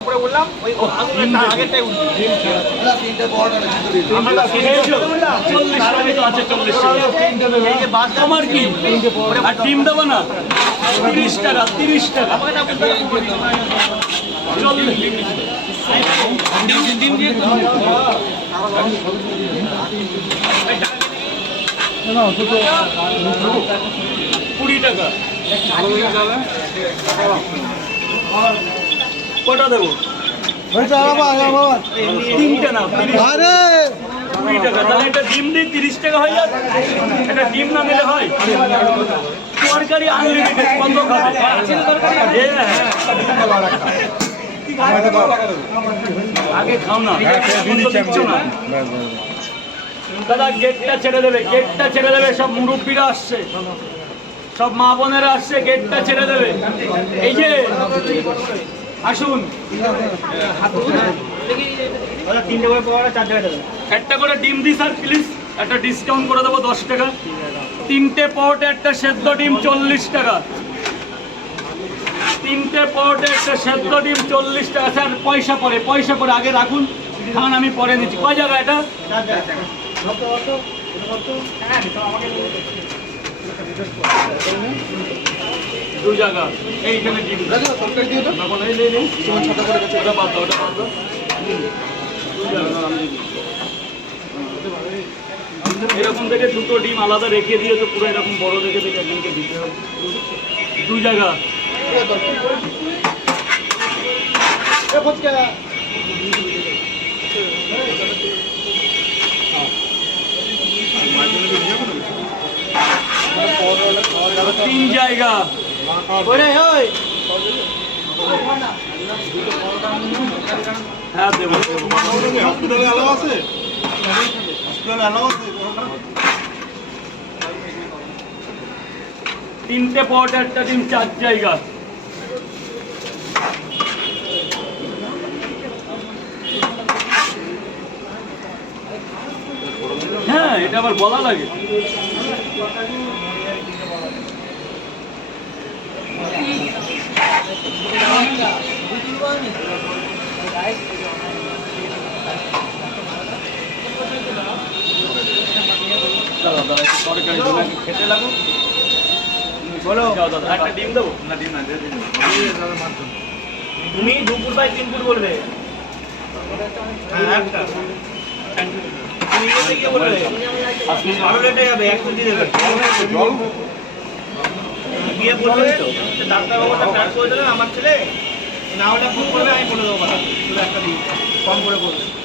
বললাম ওই আগেরটাই আমার কি আর ডিম দেবো না 30 টাকা 30 টাকা ডিম দিয়ে 20 টাকা কটা দেবো তিনটে না 20 টাকা তাহলে একটা ডিম দিই 30 টাকা হয়ে যাবে একটা ডিম না দিলে হয় তরকারি আনলিমিটেড কত খাবে আগে খাও না দিচ্ছ না দাদা গেটটা ছেড়ে দেবে গেটটা ছেড়ে দেবে সব মুরব্বীরা আসছে সব মা বোনেরা আসছে গেটটা ছেড়ে দেবে এই যে আসুন একটা করে ডিম দিই স্যার প্লিজ একটা ডিসকাউন্ট করে দেবো 10 টাকা 3টে পরোটা একটা সেদ্ধ ডিম 40 টাকা 3টে পরোটা একটা সেদ্ধ ডিম 40 টাকা স্যার পয়সা পরে আগে রাখুন খান আমি পরে নিচ্ছি কয় জায়গা এটা 2 জায়গা এইখানে ডিম ওটা বাদ দাও এরকম থেকে 2টো ডিম আলাদা রেখে দিয়ে তো পুরো এরকম বড় রেখে থেকে একজনকে দিতে হবে 2 জায়গা তিন জায়গা হ্যাঁ দেবো হসপিটালে অ্যালাউ আছে হসপিটালে অ্যালাউ আছে 3টে পরোটা একটা ডিম 4 জায়গা হ্যাঁ এটা আবার বলা লাগে খেতে লাগো বলো একটা ডিম দেবো না ডিম না তুমি 2 ফুট বাই 3 ফুট বলবে একটা তুমি এসে কি বলবে আরো রেটে যাবে 1 ফুট দিয়ে দেবে জল গিয়ে বলবে ডাক্তার বাবুটা ট্রান্স করে দেবে আমার ছেলে না ওটা ফুট করবে আমি বলে দেবো একটা দিন কম করে বলবে